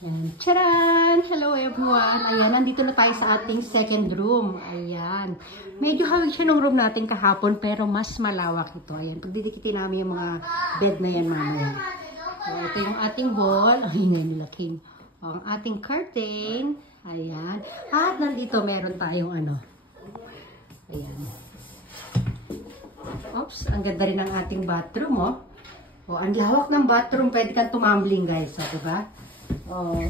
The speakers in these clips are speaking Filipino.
Ayan. Charan! Hello everyone! Ayan, nandito na tayo sa ating second room. Ayan. Medyo hawig siya ng room natin kahapon, pero mas malawak ito. Ayan, pagdidikitin namin yung mga bed na yan mamaya. So, ito yung ating wall. Ay, ngayon nila king. Ang ating curtain. Ayan. At nandito meron tayong ano. Ayan. Oops, ang ganda rin ng ating bathroom, oh. Oh, ang lawak ng bathroom. Pwede kang tumambling, guys. So, diba? Oh.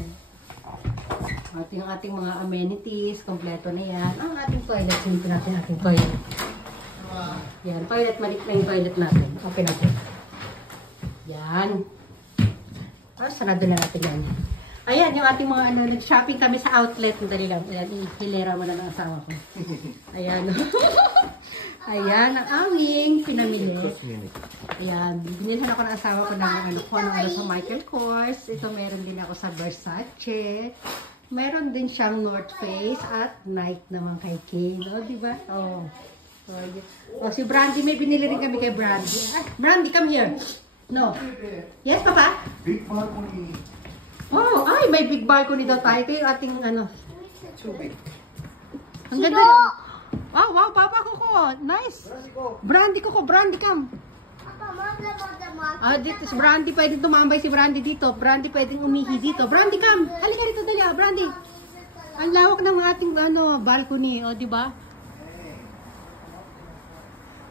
At yung ating mga amenities, kompleto na yan. Ang ating toilet, sinipin natin ating toilet. Yan, toilet, malik na yung toilet natin. Okay natin. Yan. Sarado na natin yan. Ayan, yung ating mga ano, nag-shopping kami sa outlet. Dali lang. Ayan, ihilera mo na ng asawa ko. Ayan. Ayan, ang aming pinamili. Ayan, binilhan ako ng asawa ko ng ano, kung ano sa Michael Kors. Ito meron din ako sa Versace. Meron din siyang North Face at Nike naman kay King. O, diba? Oh. Oh, si Brandy, may binili rin kami kay Brandy. Ay, Brandy, come here. No. Yes, Papa? Big balcony. Oh, ay, may big balcony daw tayo. Ito yung ating ano. Too big. Ang ganda. Wow, wow, Papa Kuko. Nice. Brandy Kuko, Brandy, come. Ah, dito si Brandy, pwedeng tumambay si Brandy dito. Brandy pwedeng umihi dito. Brandy, come. Halika dito, dali. Brandy. Ang lawak ng ating ano, balcony, o, di ba?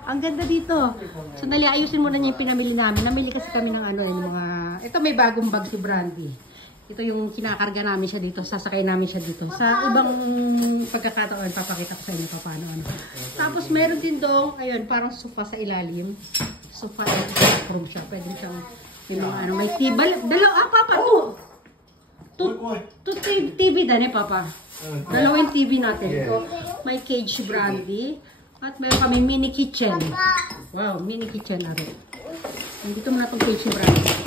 Ang ganda dito. So, dali, ayusin muna niya yung pinamili namin. Namili kasi kami ng ano, yung mga... Ito may bagong bag si Brandy. Ito yung kinakarga namin siya dito. Sasakay namin siya dito. Sa ibang pagkakataon, papakita ko sa inyo pa paano. Ano. Tapos meron din dong, ayun, parang sofa sa ilalim. Sofa room siya. Pwede siyang, yung mga ano, may TV. Papa, TV dane, Papa. Dalawang TV natin. Ito, may cage Brandy. At meron kami mini kitchen. Wow, mini kitchen na rin. Dito muna itong cage Brandy.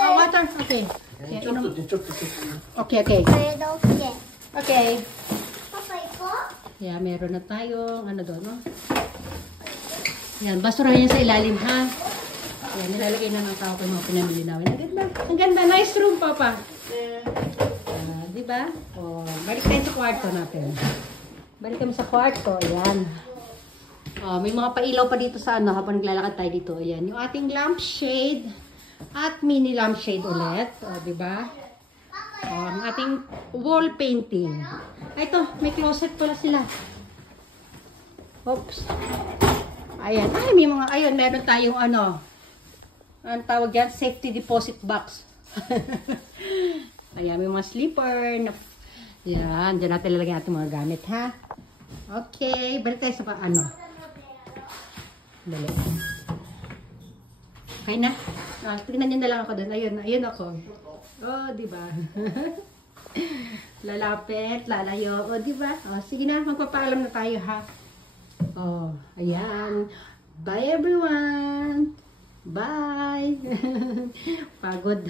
Oh, water. Okay. Yeah, okay. Okay. Yeah, meron na tayong ano doon, no? Yan, basurahan yan sa ilalim, ha? Yan, nilalagay na ng tao ko yung mga pinamili namin. Ang ganda. Ang ganda. Nice room, Papa. Diba? Oh, balik tayo sa kwarto natin. Balik kami sa kwarto. Ayan. Oh, may mga pailaw pa dito sa ano habang naglalakad tayo dito. Ayan. Yung ating lampshade. At mini lampshade ulit. O, diba? O, ang ating wall painting. Ito, may closet pala sila. Oops. Ayan. Ay, may mga, ayun, meron tayong ano. Anong tawag yan? Safety deposit box. Ayan, may mga slipper. Yan, dyan natin lalagyan natin mga gamit, ha? Okay, balik tayo sa ano. Dali. Okay na. Tingnan nyo na lang ako doon. Ayun ako. Oh, diba? Lalapit, lalayo. Oh, diba? Oh, sige na, magpapaalam na tayo, ha? Oh, ayan. Bye, everyone! Bye! Pagod.